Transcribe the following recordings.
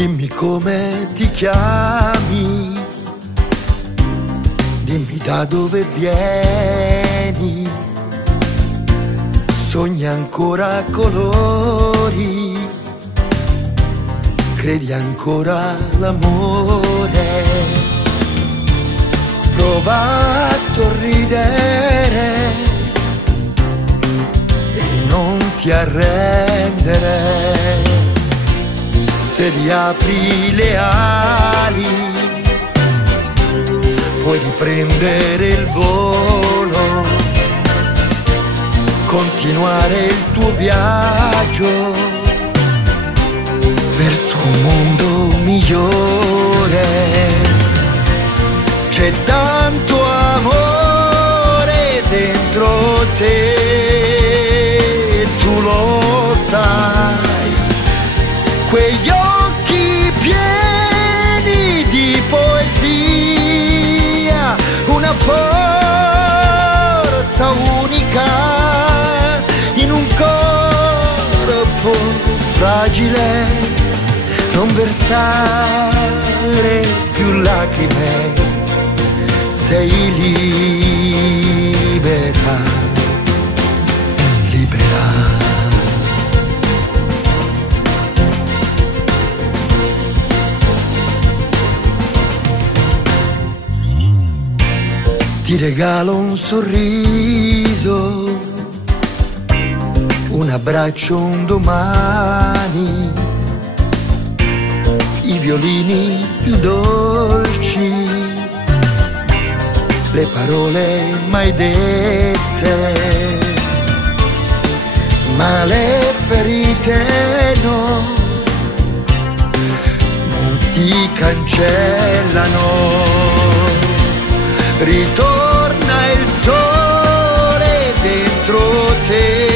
Dimmi come ti chiami, dimmi da dove vieni, sogna ancora colori, credi ancora all'amore, prova a sorridere e non ti arrendere. Se riapri le ali, puoi riprendere il volo, continuare il tuo viaggio verso un mondo migliore. C'è tanto amore dentro te, tu lo sai, quegli occhi pieni di poesia, una forza unica in un corpo fragile. Non versare più lacrime, sei libera, libera. Ti regalo un sorriso, un abbraccio un domani, i violini più dolci, le parole mai dette, ma le ferite no, non si cancellano. Ritorna il sole dentro te,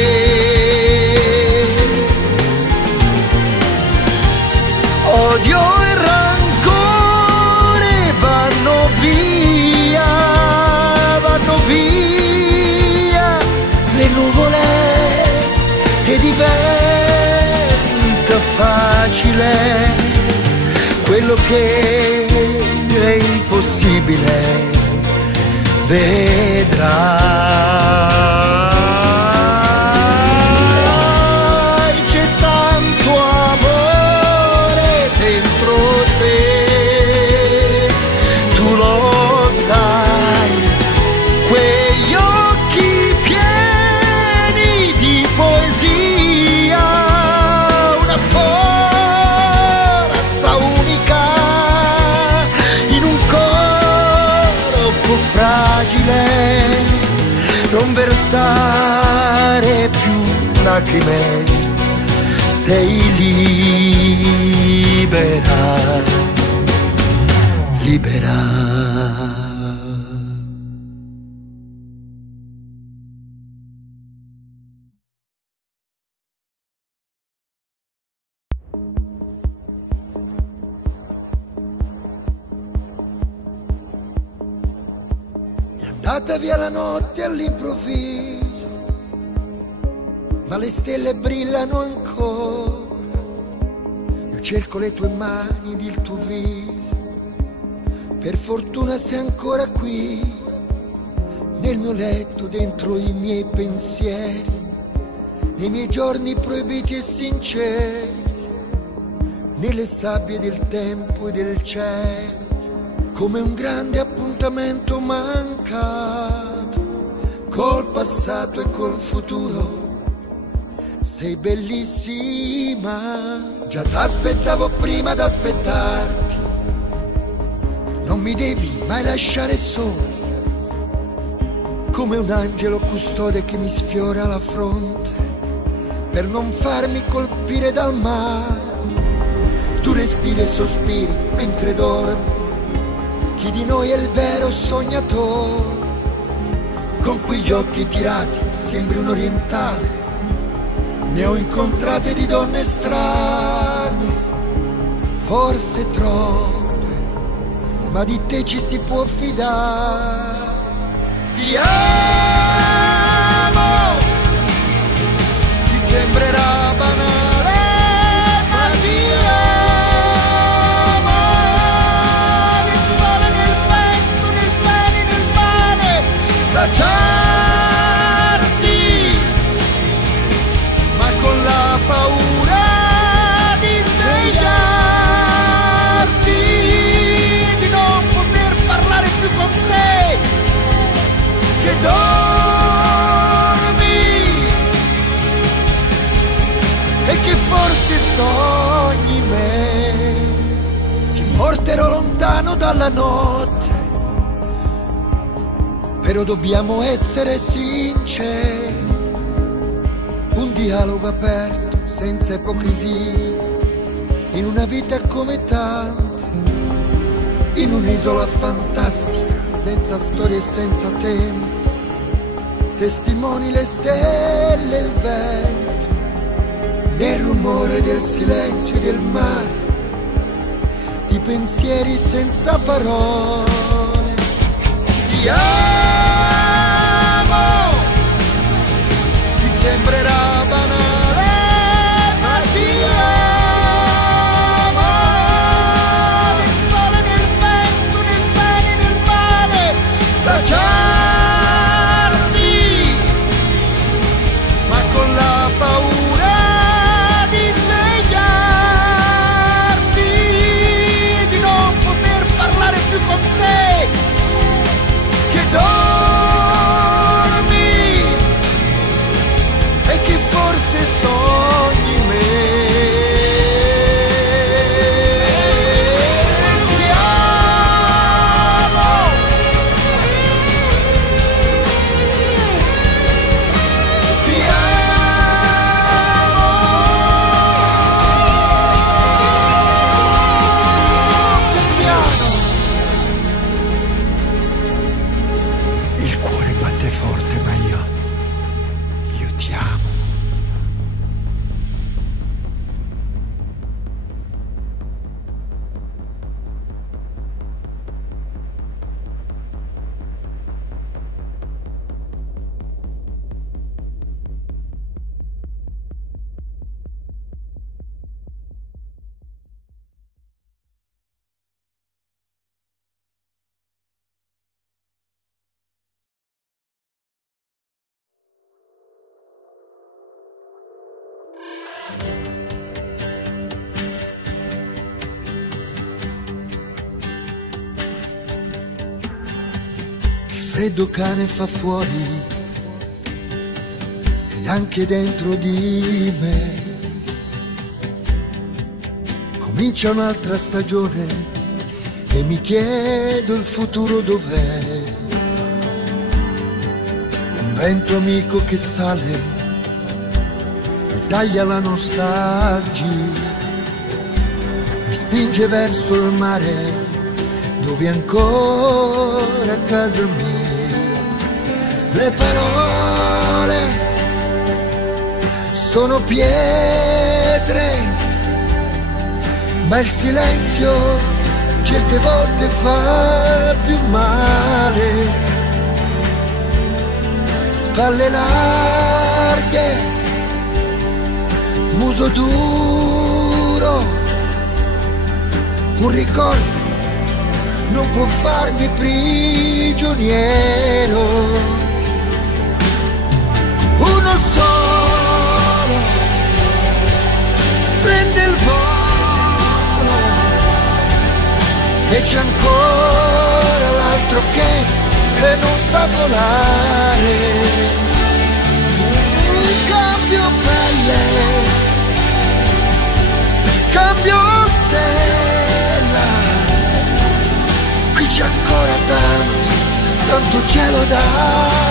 odio e rancore vanno via, le nuvole e diventa facile quello che è impossibile. Vedrai, c'è tanto amore dentro te, tu lo sai, quegli occhi pieni di poesia, una forza unica in un corpo fragile. Non versare più lacrime, sei libera, libera. Andata via la notte all'improvviso, ma le stelle brillano ancora. Io cerco le tue mani ed il tuo viso, per fortuna sei ancora qui, nel mio letto, dentro i miei pensieri, nei miei giorni proibiti e sinceri, nelle sabbie del tempo e del cielo, come un grande appuntamento mancato col passato e col futuro. Sei bellissima, già t'aspettavo prima d'aspettarti, non mi devi mai lasciare solo, come un angelo custode che mi sfiora la fronte per non farmi colpire dal male. Tu respiri e sospiri mentre dormo, chi di noi è il vero sognatore? Con quegli occhi tirati sembri un orientale, ne ho incontrate di donne strane, forse troppe, ma di te ci si può fidare. Ti amo, ti sembrerà banale, ma ti amo. baciarti, ma con la paura di svegliarti, di non poter parlare più con te, che dormi e che forse sogni me. Ti porterò lontano dalla notte, però dobbiamo essere sinceri, un dialogo aperto, senza ipocrisia, in una vita come tante, in un'isola fantastica, senza storie e senza tempo, testimoni le stelle e il vento, nel rumore del silenzio e del mare, di pensieri senza parole. Ti amo, ti sembrerà banale, ma ti amo. Nel sole, nel vento, nel bene, nel male, baciarti, ma con la paura di svegliarti e di non poter parlare più con te, che dormi e che forse sogni me. Ti amo, ti amo, piano. Il cuore batte forte, ma io ti amo. Il freddo cane fa fuori ed anche dentro di me. Comincia un'altra stagione e mi chiedo il futuro dov'è. Un vento amico che sale e taglia la nostalgia, mi spinge verso il mare dove ancora casa mia. Le parole sono pietre, ma il silenzio certe volte fa più male. Spalle larghe, muso duro, un ricordo non può farmi prigioniero. Uno solo prende il volo e c'è ancora l'altro che non sa volare. Cambio pelle, cambio stella, qui c'è ancora tanto cielo da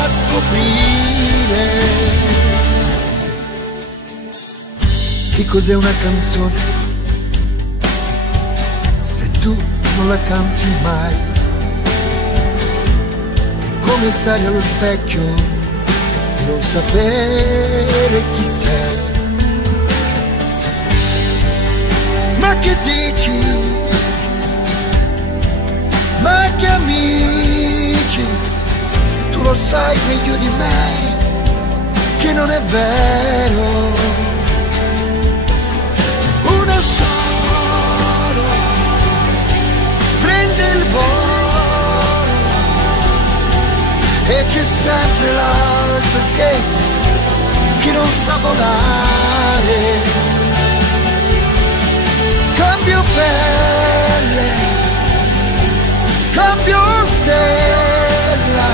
scoprire. Che cos'è una canzone se tu non la canti mai? È come stare allo specchio e non sapere chi sei. Ma che dici? Ma che amici? Tu lo sai meglio di me che non è vero. Uno solo prende il volo e c'è sempre l'altro che non sa volare. Cambio pelle, cambio stella,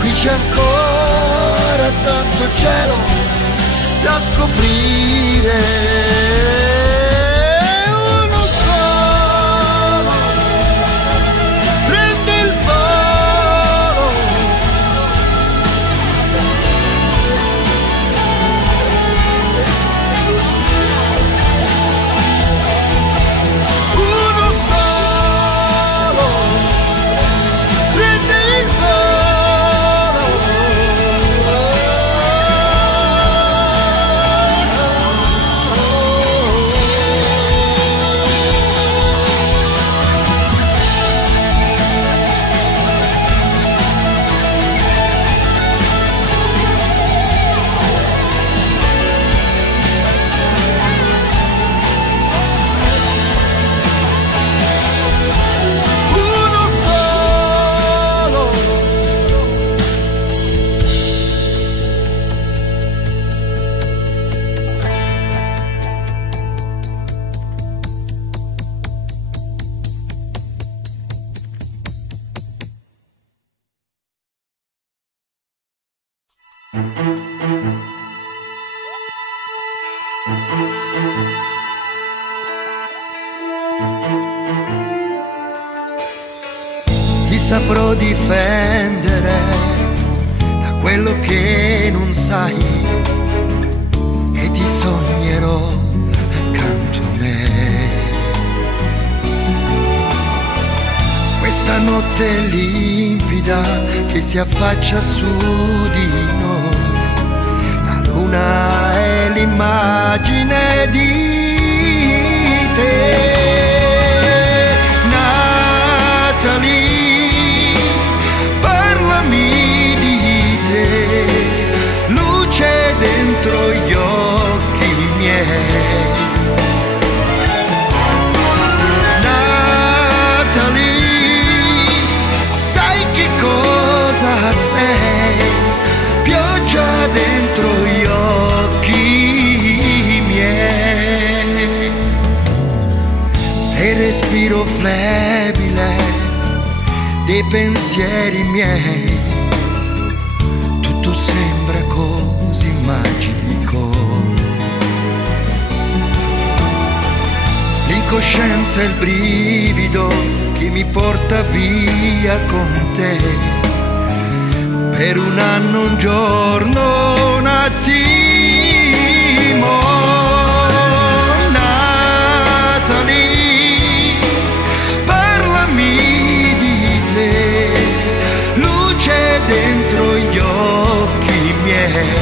qui c'è ancora tanto cielo da scoprire. Ti saprò difendere da quello che non sai e ti sognerò accanto a me. Questa notte limpida che si affaccia su di noi, la luna è l'immagine di te. Dentro gli occhi miei, Natalie, sai che cosa sei? Pioggia dentro gli occhi miei, sei respiro flebile dei pensieri miei, tutto sembra così magico. L'incoscienza è il brivido che mi porta via con te, per un anno, un giorno, un attimo. Natalie, parlami di te, luce dentro gli occhi miei.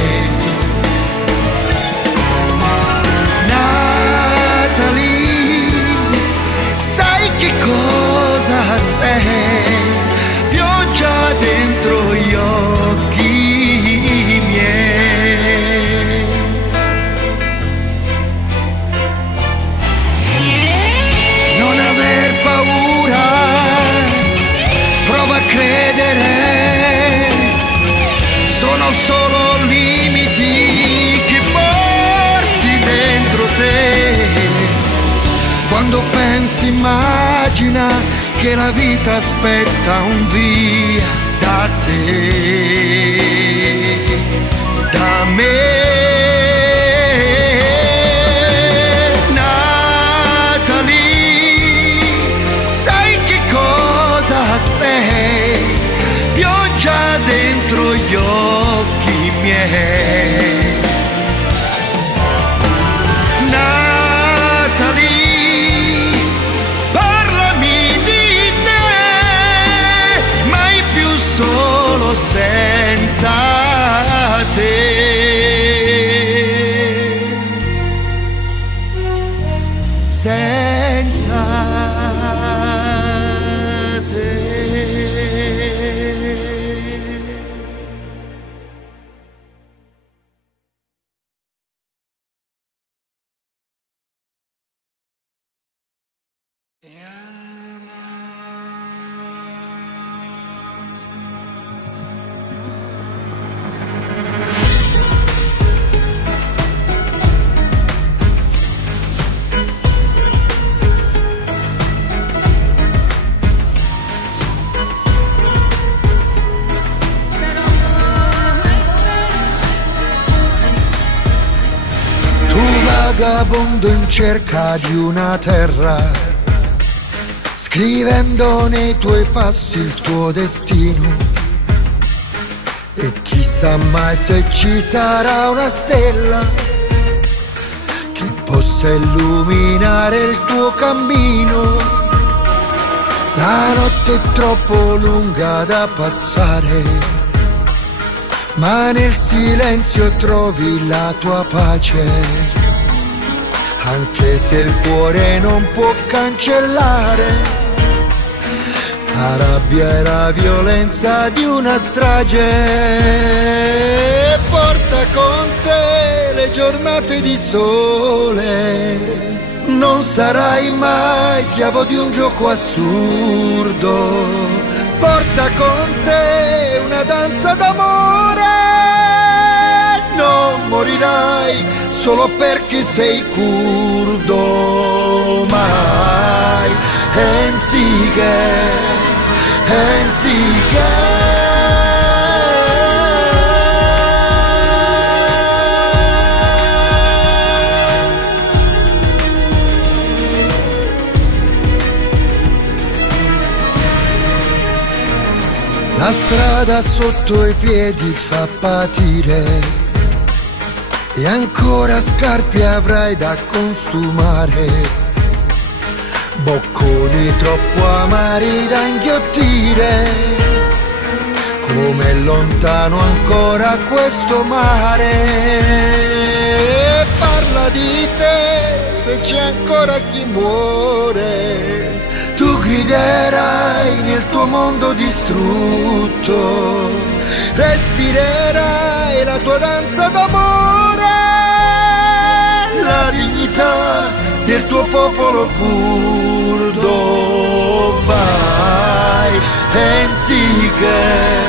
Cosa sei? Pioggia dentro gli occhi miei. Non aver paura, prova a credere, sono solo limiti che porti dentro te. Quando pensi, immagina che la vita aspetta un via da te, da me. Natalie, sai che cosa sei? Pioggia dentro gli occhi miei. Senza te, senza te. vagabondo in cerca di una terra, scrivendo nei tuoi passi il tuo destino. E chissà mai se ci sarà una stella che possa illuminare il tuo cammino. La notte è troppo lunga da passare, ma nel silenzio trovi la tua pace. Anche se il cuore non può cancellare la rabbia e la violenza di una strage. Porta con te le giornate di sole, non sarai mai schiavo di un gioco assurdo. Porta con te una danza d'amore, non morirai solo perché sei curdo. Mai anziché la strada sotto i piedi fa patire e ancora scarpe avrai da consumare, bocconi troppo amari da inghiottire. Com'è lontano ancora questo mare. Parla di te se c'è ancora chi muore. Tu griderai nel tuo mondo distrutto, respirerai la tua danza d'amore, la dignità del tuo popolo curdo. Vai, anziché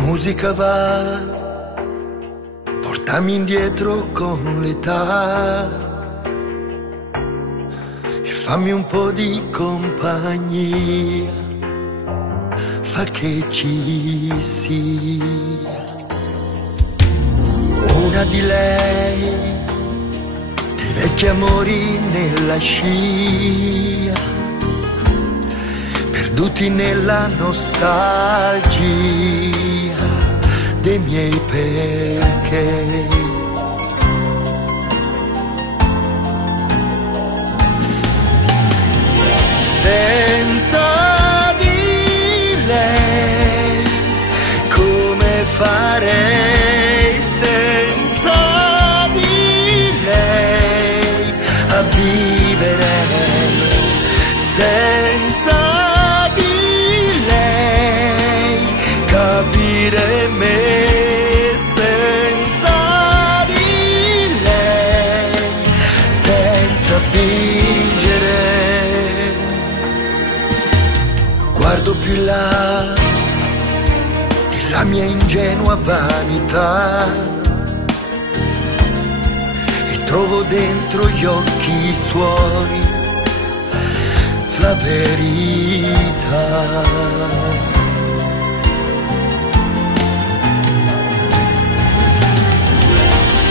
musica va, portami indietro con l'età e fammi un po' di compagnia, fa che ci sia una di lei, dei vecchi amori nella scia, perduti nella nostalgia dei miei perché. Senza di lei come farei, senza di lei a vivere, senza di lei capire me, senza di lei, senza fingere. Guardo più in là della mia ingenua vanità e trovo dentro gli occhi suoi la verità.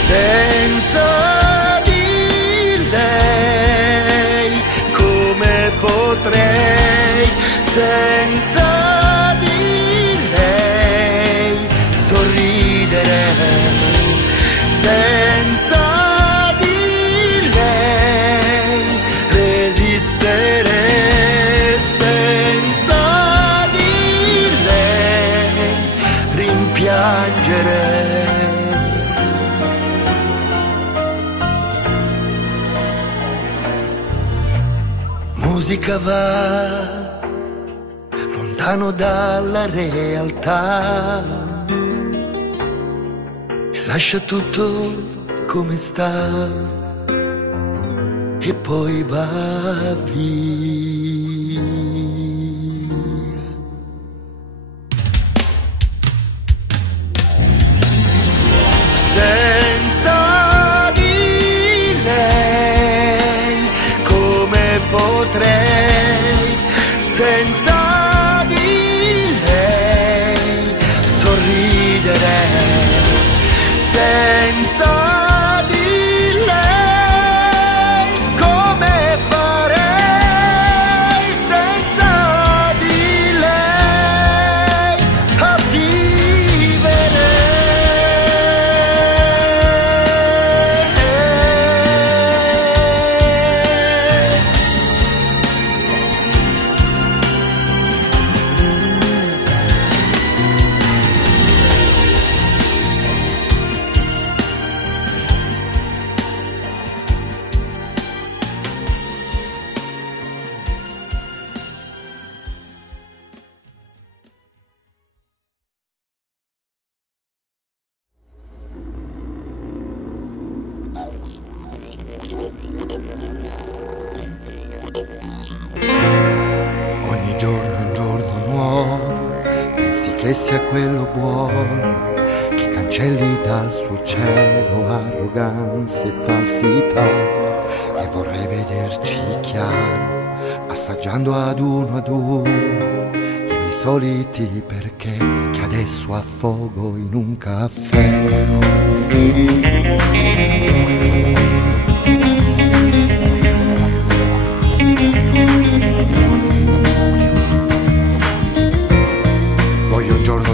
Senza di lei come potrei, senza di lei sorridere, senza di lei resistere, senza di lei rimpiangere. musica va lontano dalla realtà e lascia tutto come sta e poi va via. Senza di lei come potrei, senza di lei sorridere, senza di lei come farei, senza di lei a vivere. Ogni giorno è un giorno nuovo, pensi che sia quello buono, che cancelli dal suo cielo arroganze e falsità. E vorrei vederci chiaro, assaggiando ad uno i miei soliti perché, che adesso affogo in un caffè.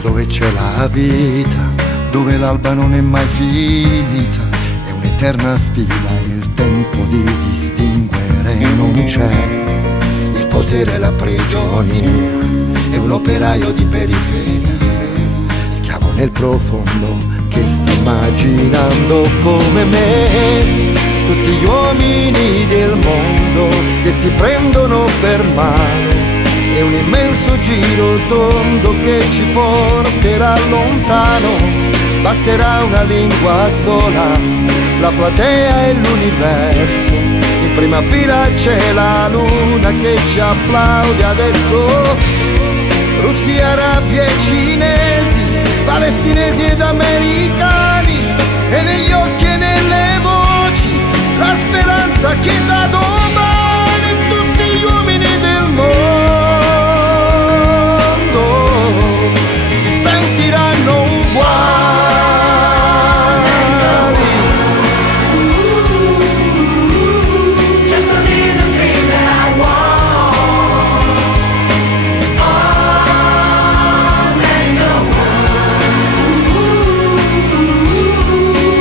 Dove c'è la vita, dove l'alba non è mai finita, è un'eterna sfida, il tempo di distinguere non c'è, il potere e la prigionia, è un operaio di periferia, schiavo nel profondo che sta immaginando come me, tutti gli uomini del mondo che si prendono per mano. È un immenso giro tondo che ci porterà lontano. Basterà una lingua sola, la platea e l'universo. In prima fila c'è la luna che ci applaude adesso. Russi, arabi e cinesi, palestinesi ed americani, e negli occhi e nelle voci la speranza che da domani tutti gli uomini del mondo sentiranno uguali. Just a little dream that I want. On and on.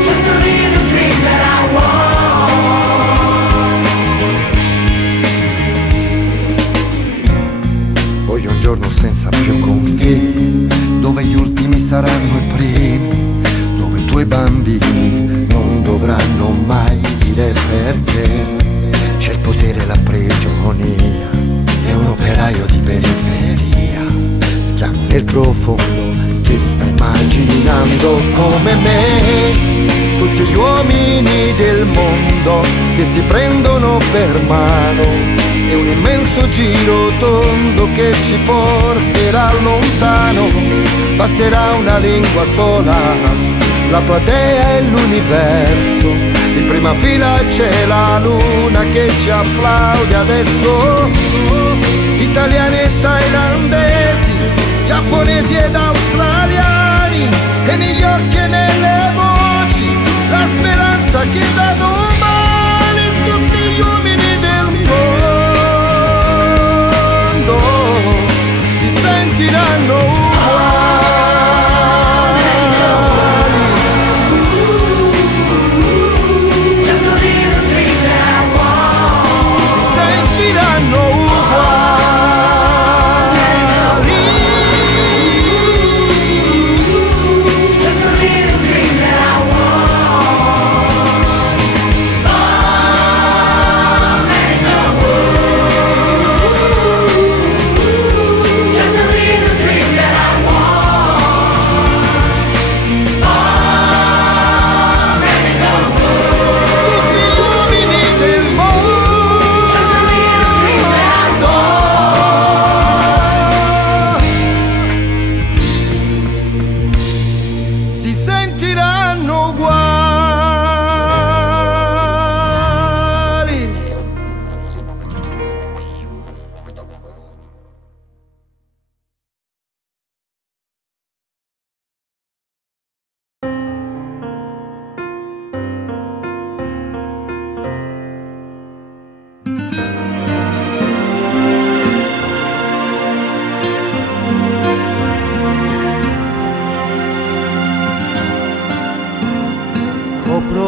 Just a little dream that I want. Voglio un giorno senza più confini, dove gli ultimi saranno i primi, dove i tuoi bambini non dovranno mai dire perché. C'è il potere e la prigionia, è un operaio di periferia, schiavo nel profondo che sta immaginando come me, tutti gli uomini del mondo che si prendono per mano. È un immenso giro tondo che ci porterà lontano. Basterà una lingua sola, la platea e l'universo. In prima fila c'è la luna che ci applaude adesso. Italiani e thailandesi, giapponesi ed australiani, e negli occhi e nelle voci la speranza che da domani tutti gli uomini del mondo si sentiranno uguali. Just a little dream that I want. Si sentiranno uguali. Just a little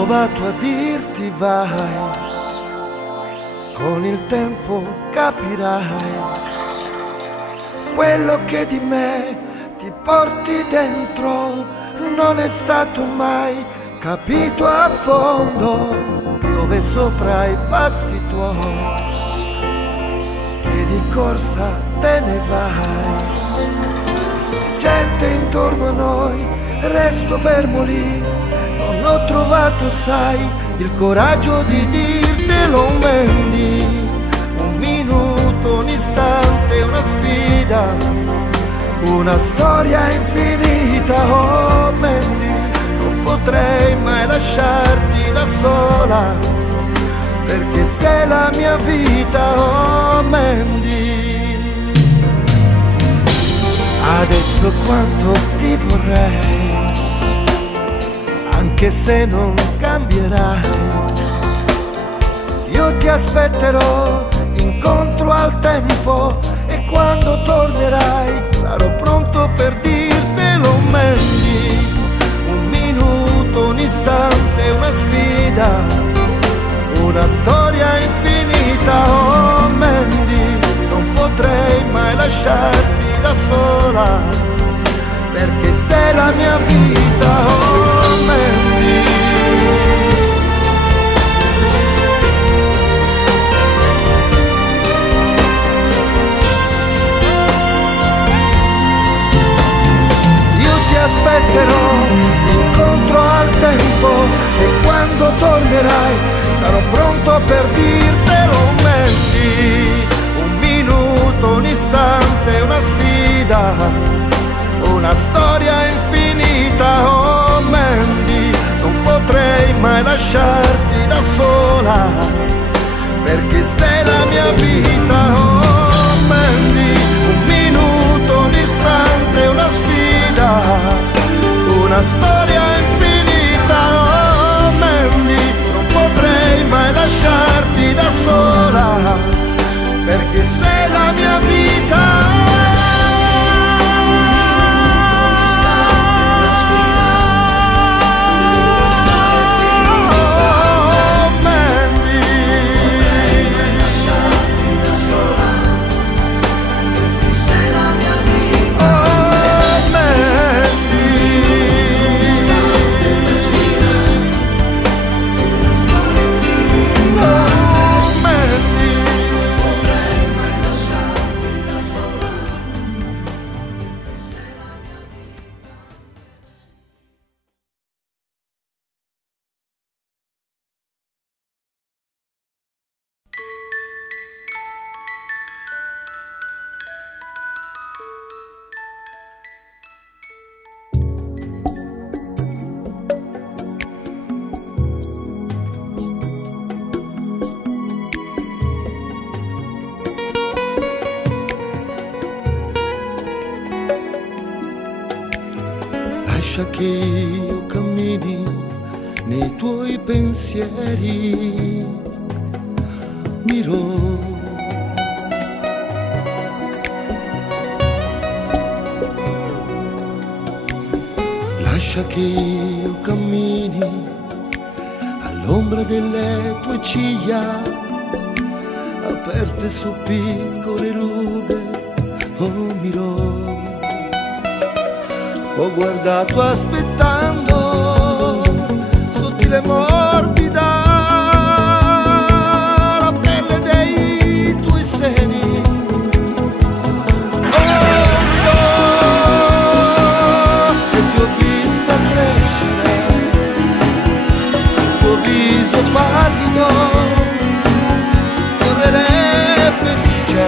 provato a dirti vai, con il tempo capirai quello che di me ti porti dentro non è stato mai capito a fondo. Piove sopra i passi tuoi che di corsa te ne vai. Gente intorno a noi, resto fermo lì, non ho trovato, sai, il coraggio di dirtelo, Mandy. Un minuto, un istante, una sfida, una storia infinita, oh Mandy. Non potrei mai lasciarti da sola, perché sei la mia vita, oh Mandy. Adesso quanto ti vorrei, anche se non cambierai. Io ti aspetterò incontro al tempo, e quando tornerai sarò pronto per dirtelo, Mandy. Un minuto, un istante, una sfida, una storia infinita, oh Mandy. Non potrei mai lasciarti da sola, perché sei la mia vita, oh Mandy. Io ti aspetterò incontro al tempo, e quando tornerai sarò pronto per dirtelo, Mandy. Un minuto, un istante, una sfida, una storia infinita, oh Mandy. Non potrei mai lasciarti da sola, perché sei la mia vita, oh Mandy. Un minuto, un istante, una sfida, una storia infinita, oh Mandy. Non potrei mai lasciarti da sola, perché sei la mia vita. Lascia che io cammini nei tuoi pensieri, miro. Lascia che io cammini all'ombra delle tue ciglia, aperte su piccole rughe, oh miro. Ho guardato aspettando, sottile e morbida, la pelle dei tuoi seni. Oh miro, e ti ho vista crescere, il tuo viso pallido, correre felice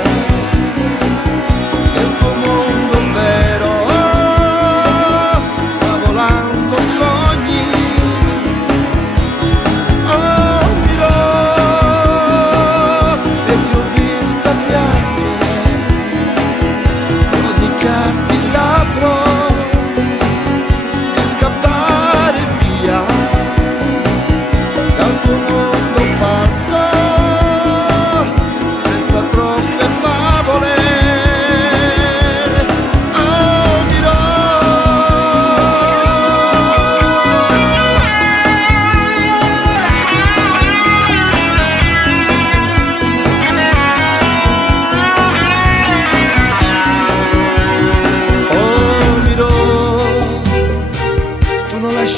nel tuo mondo vero, favolando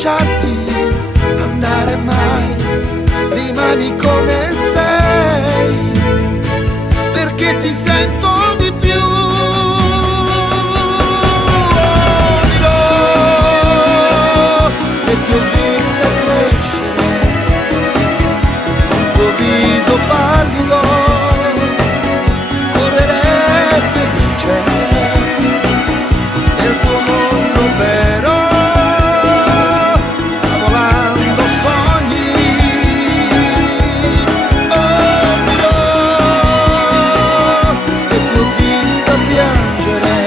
lasciarti andare mai, rimani come sei, perché ti sento di più. E ti ho vista crescere, col tuo viso pallido, correre felice nel tuo mondo vero, favolando sogni. Oh mio, e ti ho vista piangere,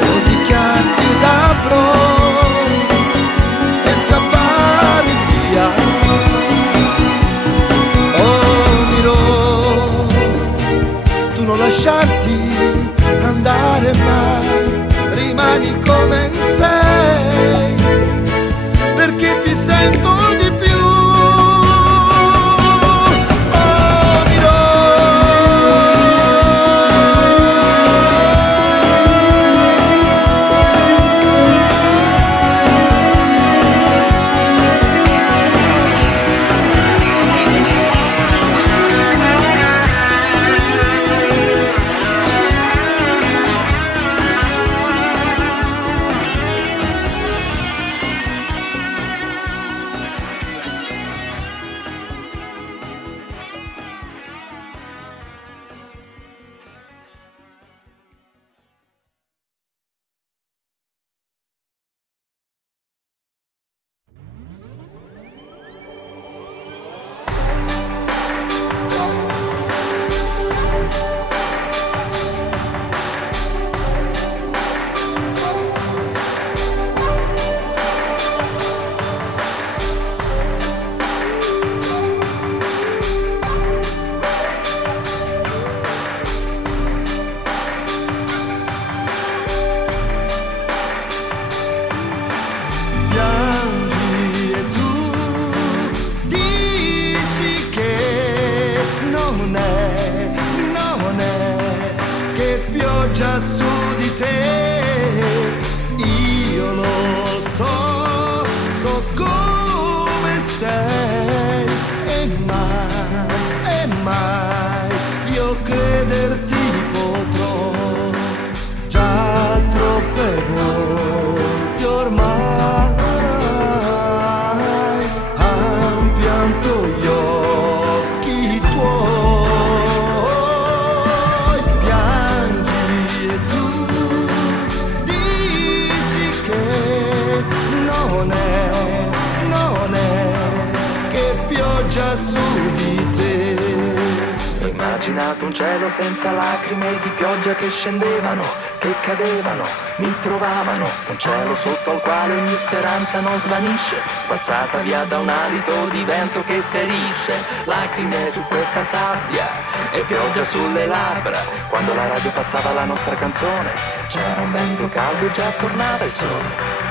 rosicchiarti il labbro, lasciarti andare mai, rimani come sei, perché ti sento di più. Già su di te, io lo so, so come sei, e mai io crederti potrò, già troppe volte ormai han pianto gli occhi tuoi, piangi e tu dici che non è che pioggia su di te. Ho immaginato un cielo senza lacrime di pioggia che scendevano, che cadevano, mi trovavano. Un cielo sotto al quale ogni speranza non svanisce, spazzata via da un alito di vento che ferisce. Lacrime su questa sabbia e pioggia sulle labbra. Quando la radio passava la nostra canzone, c'era un vento caldo e già tornava il sole.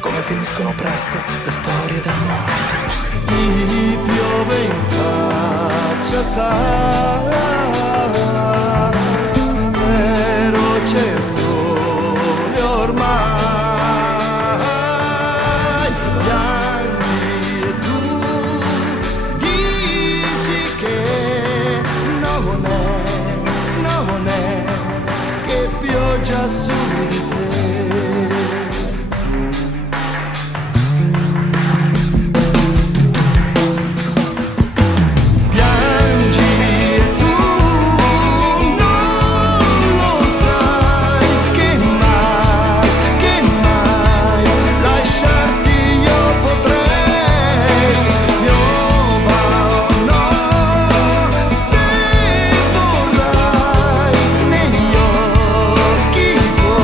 Come finiscono presto le storie d'amore. Ti piove in faccia, sai, però c'è il sole ormai. Piangi e tu dici che non è che pioggia su di te. Tuoi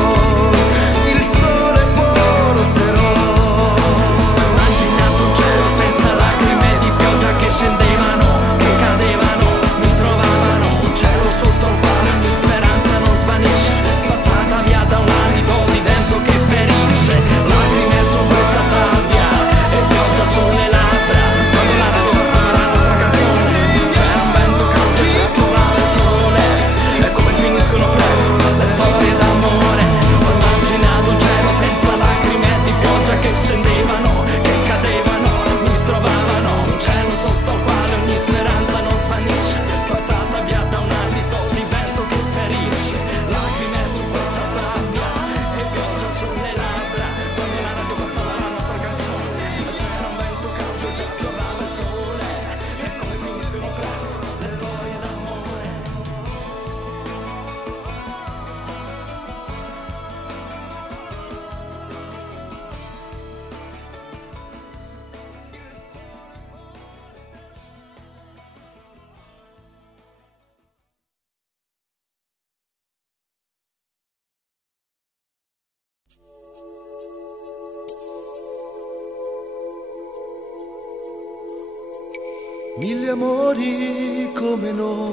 Mille amori come noi,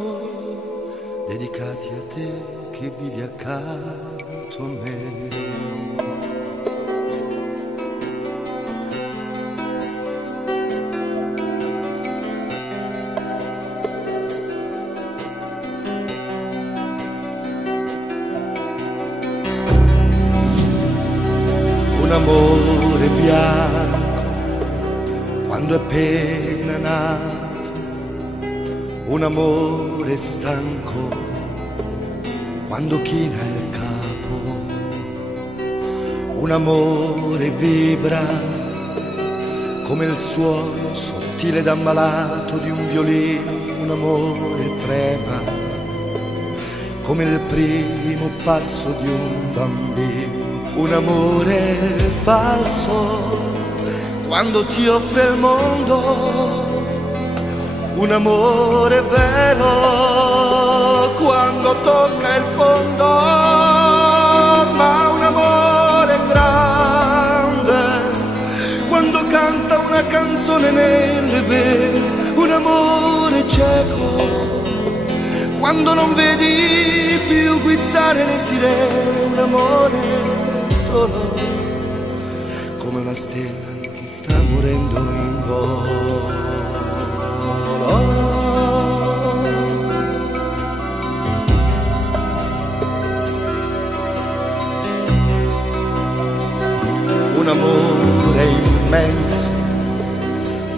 dedicati a te che vivi accanto a me. Un amore bianco quando è appena nato, un amore stanco quando china il capo, un amore vibra come il suono sottile ed ammalato di un violino, un amore trema come il primo passo di un bambino. Un amore falso quando ti offre il mondo, un amore vero quando tocca il fondo, ma un amore grande quando canta una canzone nelle vene, un amore cieco quando non vedi più guizzare le sirene, un amore solo come una stella che sta morendo in volo. Un amore immenso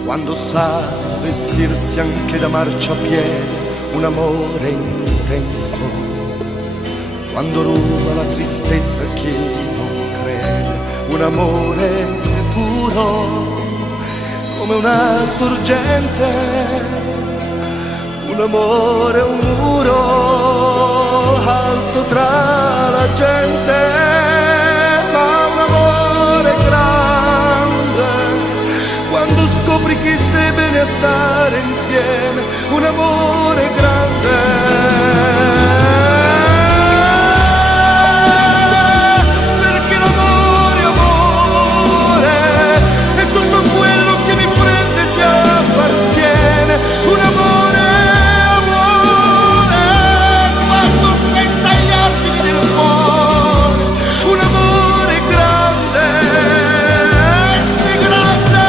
quando sa vestirsi anche da marciapiede, un amore intenso quando ruba la tristezza a chi non crede, un amore puro come una sorgente, un amore, un muro alto tra la gente, ma un amore grande quando scopri che stai bene a stare insieme, un amore grande. Un amore, amore, quando spezza gli argini del cuore, un amore grande, sì grande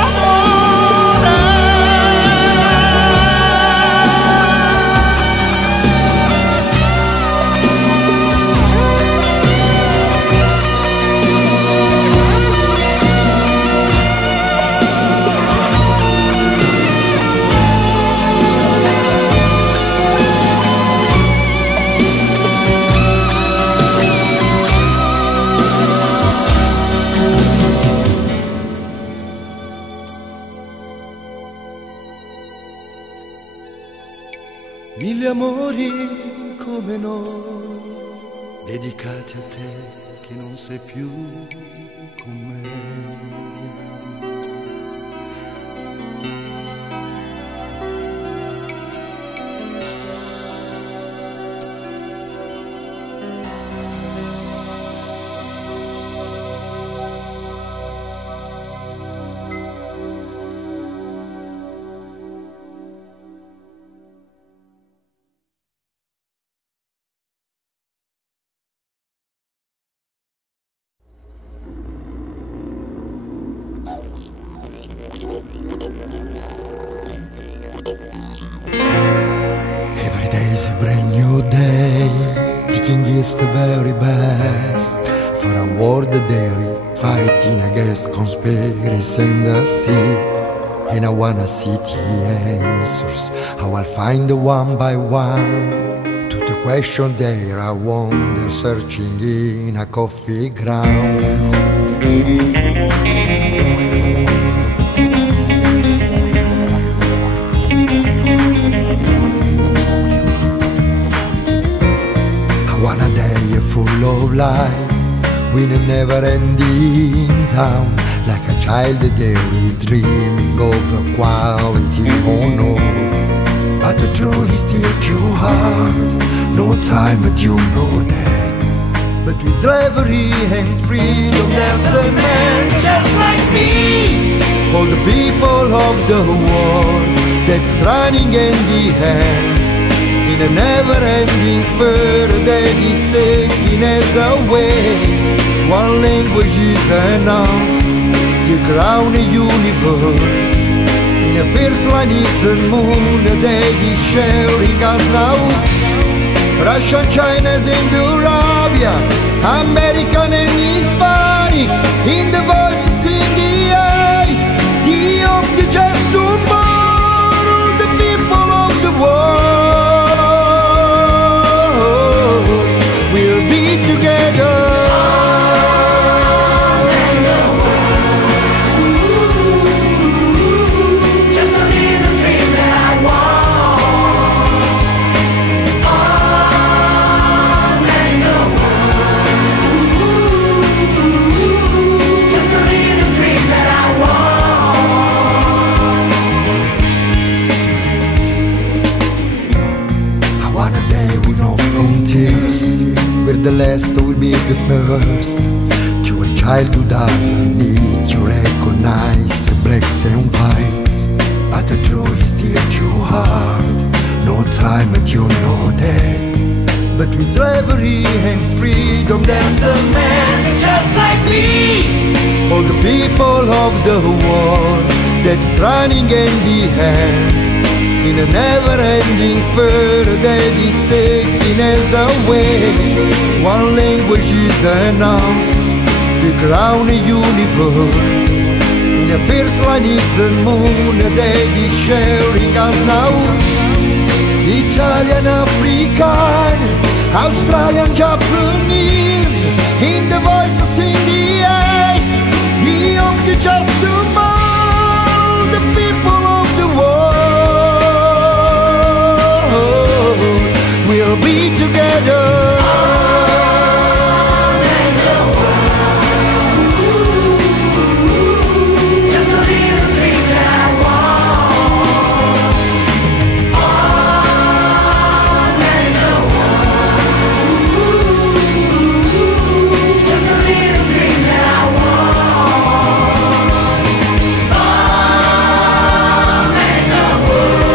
amore. Mille amori come noi, dedicati a te che non sei più con me. Every day is a brand new day. Thinking is the very best. For a world that they're fighting against conspiracy and the sea. And I wanna see the answers. How I'll find the one by one. To the question there I wonder, searching in a coffee ground. One a day full of life, with a never-ending town, like a child daydreaming of a quality or no. But the truth is still too hard, no time, but you know that Between slavery and freedom there's a man just like me. All the people of the world that's running in the hands in a never-ending further that is taking us away. One language is enough to crown a universe. In a first line is the moon that is sharing us now. Russian, China's and Arabia, American and Hispanic, in the voices in the eyes, the of the just tomorrow, the people of the world will be together. Where the last will be the first. To a child who doesn't need to recognize blacks and whites. But the truth is still too hard. No time but you know that. But with slavery and freedom there's a man just like me. All the people of the world that's running in the hands in a never-ending further that is taking us away. One language is enough to crown a universe. In a first line is the moon that is sharing us now. Italian, African, Australian, Japanese, in the voices in the eyes, the of the just tomorrow, the people of the world we'll be together. Just a little dream that I want. All in the world. Just a little dream that I want. All in the world.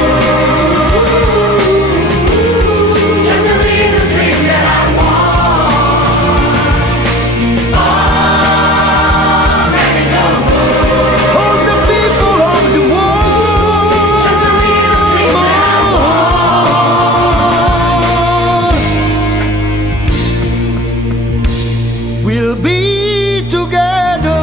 Just a little dream that I want. All in the world. All the people of the world Just a little dream that I want. we'll be together.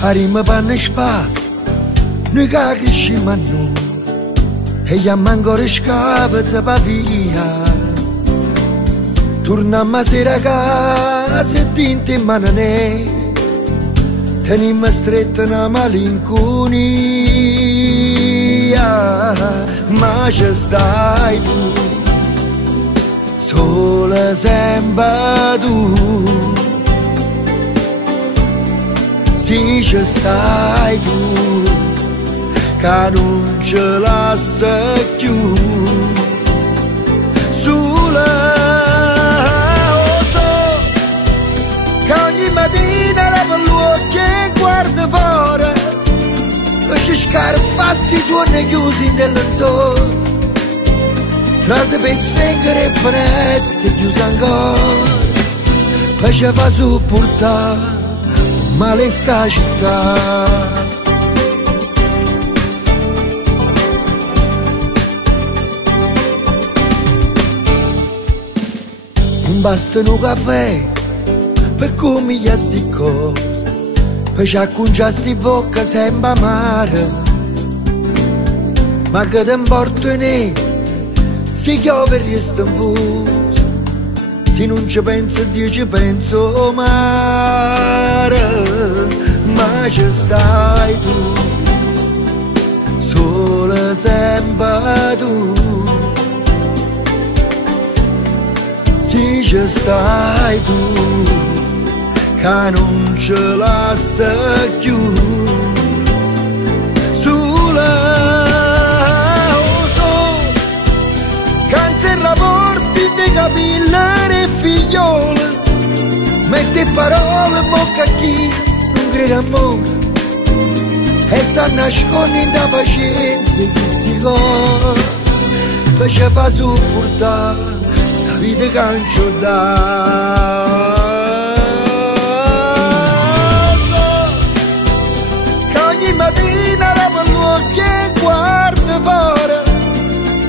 Arima panna spas, noi che cresciamo a noi, e chiamma ancora scava pa via. Tornammo a sera a casa e tinta in mano nera, tenimmo stretta una malinconia, ma ci stai tu, sola sempre tu. Sì, ci stai tu, che non ce lascia più. Sola, oh so, che ogni mattina lavo l'occhio e guarda fuori, e ci scarfasti i suoni chiusi nel zoo. Tra se pensare e finestre chiuse ancora, poi ci fa sopportare male sta città. Non basta un caffè per comigliare sti cose, per ciaccunciare sti bocca sempre amare, ma che ti importa ne si chiove e resta in fuso, se non ci penso Dio ci penso mare, ma ci stai tu, solo sempre tu. Se ci stai tu, che non ce la sai più, sulla so, cancer rapporti di capillare e figliole, metti parole in bocca a chi non crede amore e sa nascondere da pazienza di sti cori, poi ci fa sopportare sta vita che non ci dà. Ogni mattina lavo gli occhi e guardo fuori,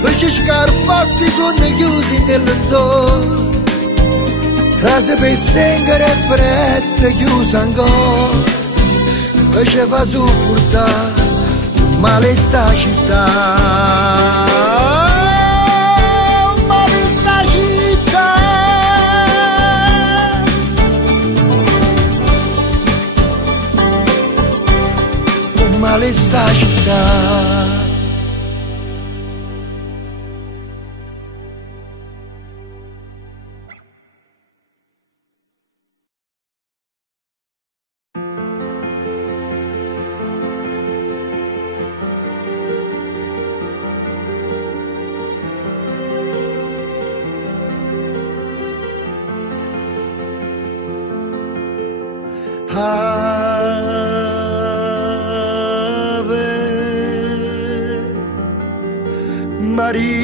poi ci scarfasti sono chiusi nel lenzuolo, frase per stringere e foreste chiuse ancora, poi ci fa sopportare un male sta città, un male sta città. Male sta città. Maria,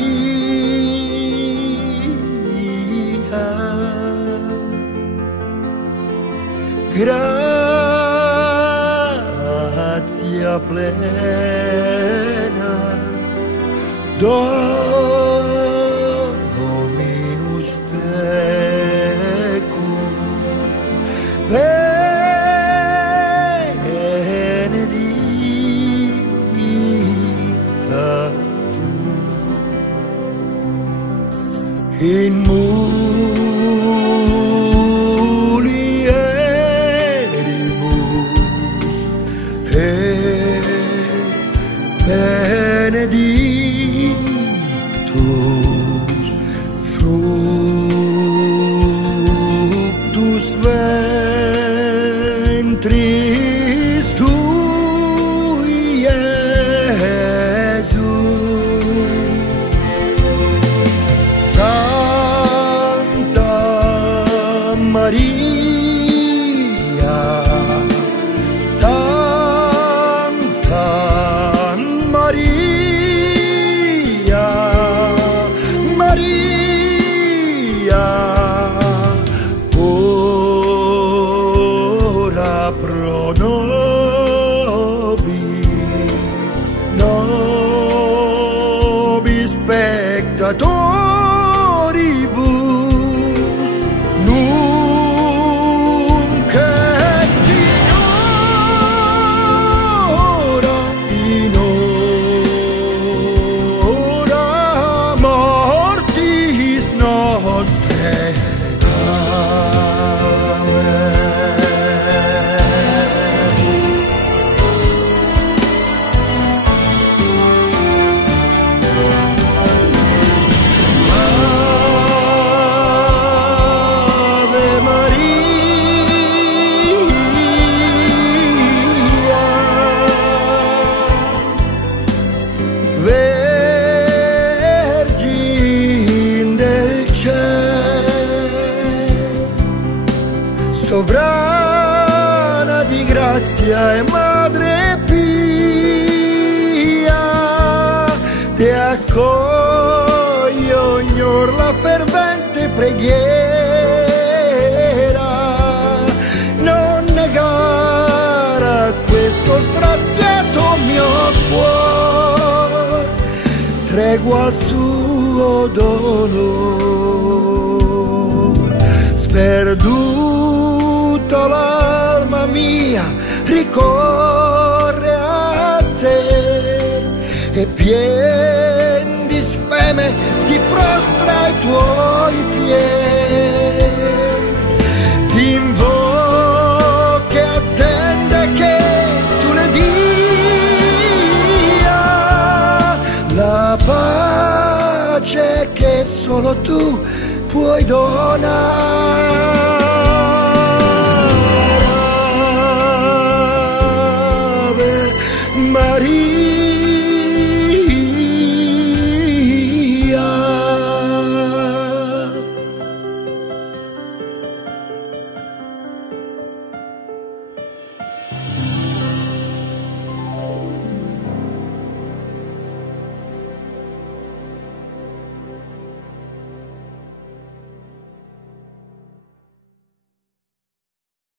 grazia plena, Dominus tecum, benedicta in mulieribus benedictus fructus ventris tui, Iesus. Santa Maria, Santa Maria, Maria, ora pro nobis, nobis peccatoribus, nunc et in hora mortis nostrae. Sovrana di grazia e madre pia, te accoglie ognor la fervente preghiera, non negare a questo straziato mio cuore tregua al suo dolore, sperduta l'alma mia ricorre a te e pien di spera treme, si prostra ai tuoi piedi, ti invoca e attende che tu le dia la pace che solo tu puoi donare. Ave Maria.